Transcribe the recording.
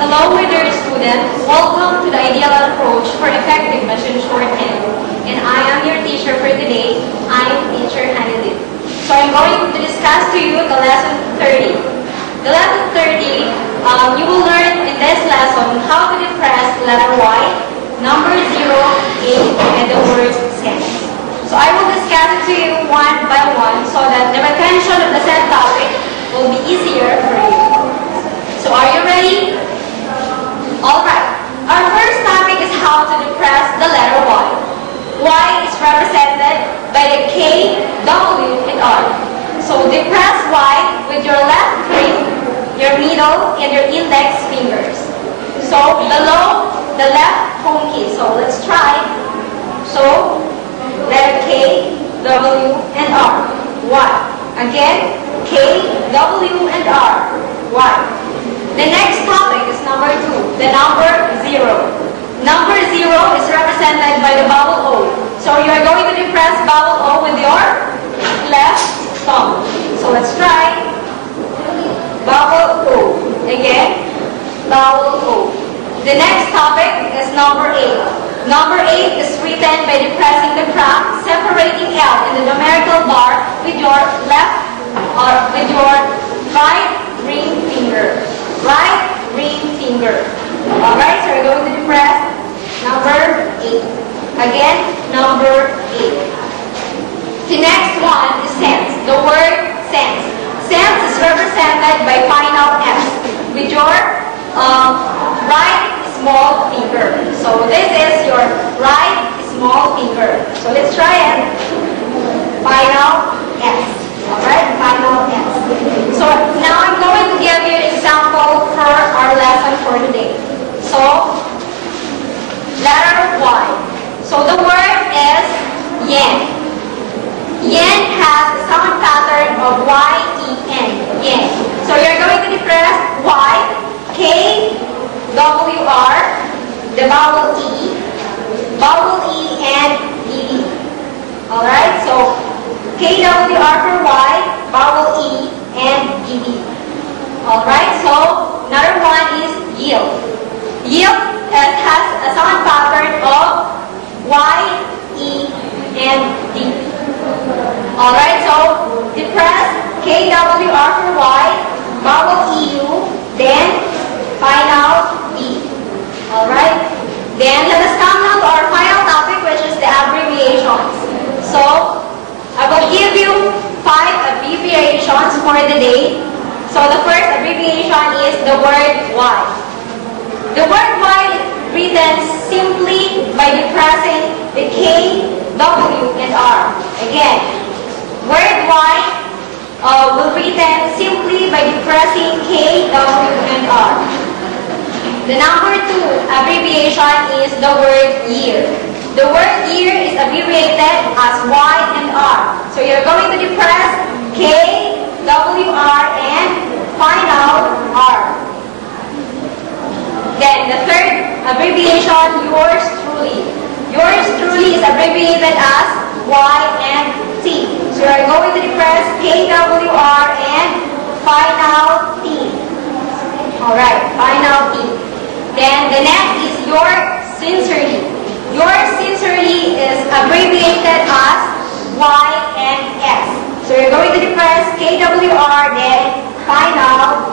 Hello, my dear student. Welcome to the Ideal Approach for Effective Machine Shorthand. And I am your teacher for today. I am teacher Hannah. So I'm going to discuss to you the lesson 30. The lesson 30, you will learn in this lesson how to depress letter Y, number 0, 8, and the word sense. So I will discuss it to you one by one so that the retention of the said topic will be easier for you. So are you ready? Alright. Our first topic is how to depress the letter Y. Y is represented by the K, W, and R. So depress Y with your left ring, your middle, and your index fingers. So below the left home key. So let's try. So letter K, W, and R. Y. Again, K, W, and R. Y. The next topic is number 2, the number 0. Number 0 is represented by the vowel O. So you are going to depress vowel O with your left thumb. So let's try. Vowel O. Again, vowel O. The next topic is number 8. Number 8 is written by depressing the crack separating L in the numerical bar with your left or with your right ring finger. Right ring finger. Alright, so we're going to depress number 8. Again, number 8. The next one is sense. The word sense. Sense is represented by final S with your right small finger. So this is your right small finger. So let's try it. Final S. Alright, final S. So now I'm going to give you an example for our lesson for today. So, letter Y. So the word is yen. Yen has the sound pattern of Y-E-N. Yen. So you're going to depress Y, K, W, R, the vowel E, and E. Alright, so K, W, R for Y, vowel E, and E. Alright, so another one is yield. Yield has a sound pattern of Y, E, and D. Alright, so depress K, W, R for Y, vowel E, U, then final E. Alright, then let us come now to our final topic, which is the abbreviations. So I will give you 5 abbreviations for the day. So the first abbreviation is the word Y. The word Y is written simply by depressing the K, W, and R. Again, word Y will be written simply by depressing K, W, and R. The number 2 abbreviation is the word year. The word year is abbreviated as Y and R. So you're going to depress K, W, R, and final R. Then the third abbreviation, yours truly. Yours truly is abbreviated as Y and T. So you're going to depress K, W, R, and final T. Alright, final T. Then the next is your sincerely. Your sincerely is abbreviated as Y and S. So you're going to depress K, W, R, then final